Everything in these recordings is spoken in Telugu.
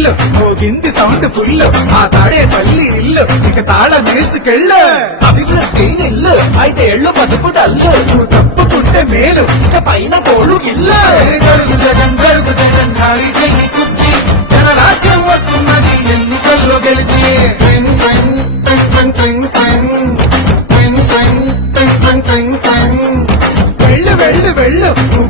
బెల్ మోగింది సౌండ్ ఫుల్. ఆ తాడే పల్లి ఇల్లు. ఇక తాళ వేసుకెళ్ళు అభివృద్ధి ఇల్లు. అయితే ఎళ్ళు బతుకు డల్లు. నువ్వు తప్పుకుంటే మేలు. ఇక పైన కోడు ఇల్లు. జరుగు జగన్ జరుగు జగన్. ఖాళీ చెయ్యి కుర్చీ. జనరాజ్యం వస్తున్నది. ఎన్నికల్లో గెలిచి. ట్వింగ్ ట్వింగ్ ట్వింగ్ ట్వింగ్ ట్వింగ్ ట్వింగ్ ట్వింగ్ ట్వింగ్ ట్వింగ్ ట్వింగ్ ట్వింగ్ ట్వింగ్ వెళ్ళు వెళ్ళు. వెళ్ళు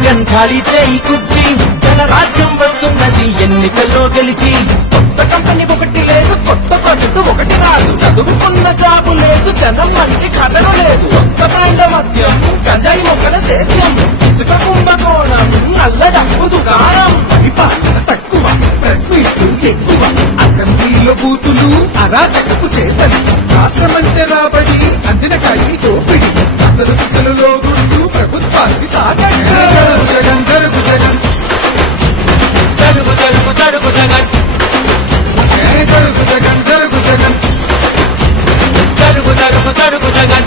జగన్ ఖాళీ చేయి కుర్చి. జనరాజ్యం వస్తున్నది ఎన్నికల్లో గెలిచి. కొత్త కంపెనీ ఒకటి లేదు కొత్త ప్రాజెక్టు ఒకటి రాదు. చదువుకున్న జాబు లేదు జనం మంచి కథలు లేదు. సొంత బ్రాండ్ల మద్యం గంజాయి మొక్కల సేద్యం. ఇసుక కుంభకోణం నల్ల డబ్బు దుకాణం. పరిపాలన తక్కువ ప్రెస్ మీట్లు ఎక్కువ. అసెంబ్లీలో బూతులు అరాచకపు చేతలు. రాష్ట్రమంటే రాబడి అందిన కళ్ళి దోపిడి. అసలు సిసలులో గుండు ప్రభుత్వాన్ని తాకట్టు జరుగు జగన్ జరుగు జగన్ జరుగు జరుగు జరుగు జగన్ జరుగు జగన్ జరుగు జగన్ జరుగు జరుగు జరుగు జగన్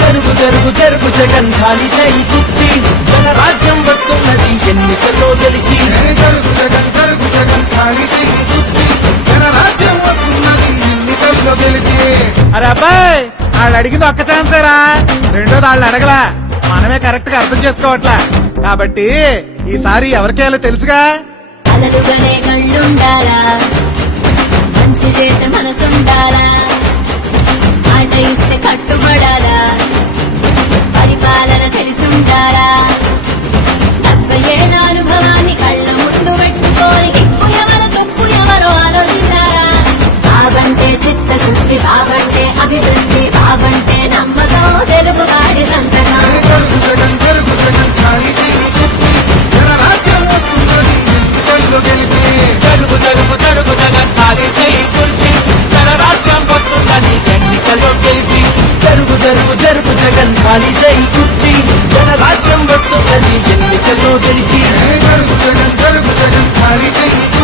జరుగు జరుగు జరుగు జగన్ ఖాళీ చేయి కుర్చీ. జనరాజ్యం వస్తున్నది ఎన్నికల్లో గెలిచి జరుగు జగన్ జరుగు జగన్ ఖాళీ చేయి కుర్చీ జన రాజ్యం వస్తున్నది ఎన్నికల్లో గెలిచి. అరే అబ్బాయి! వాళ్ళు అడిగింది ఒక్క ఛాన్సేరా రెండోది వాళ్ళు అడగలా. మనమే కరెక్ట్గా అర్థం చేసుకోవట్లా. కాబట్టి ఈసారి ఎవరికేయాలో తెలుసుగా? అలలుగానే కళ్ళుండాలా? మంచి చేసే మనసుండాలా? మాట ఇస్తే కట్టుబడాలా? పరిపాలన తెలిసుండాలా? డెబ్బై ఏళ్ళ అనుభవాన్ని కళ్ళ ముందు పెట్టుకొని దిక్కు ఎవరు తప్పు ఎవరో ఆలోచించారా బాబంటే చిత్తశుద్ధి బాబంటే అభివృద్ధి. బాబంటే నమ్మకం తెలుగు సంతకం జరుగు జగన్ జరుగు ఖాళీ చెయ్యి కుర్చీ జరుగు జగన్ ఖాళీ చేయి కుర్చీ జనరాజ్యం వస్తుందని ఎన్నికల్లో గెలిచి జరుగు జరుగు జరుగు జగన్ ఖాళీ చేయి జనరాజ్యం ఎన్నికల్లో గెలిచి జరుగు జగన్ జరుగు జగన్ ఖాళీ చెయ్యి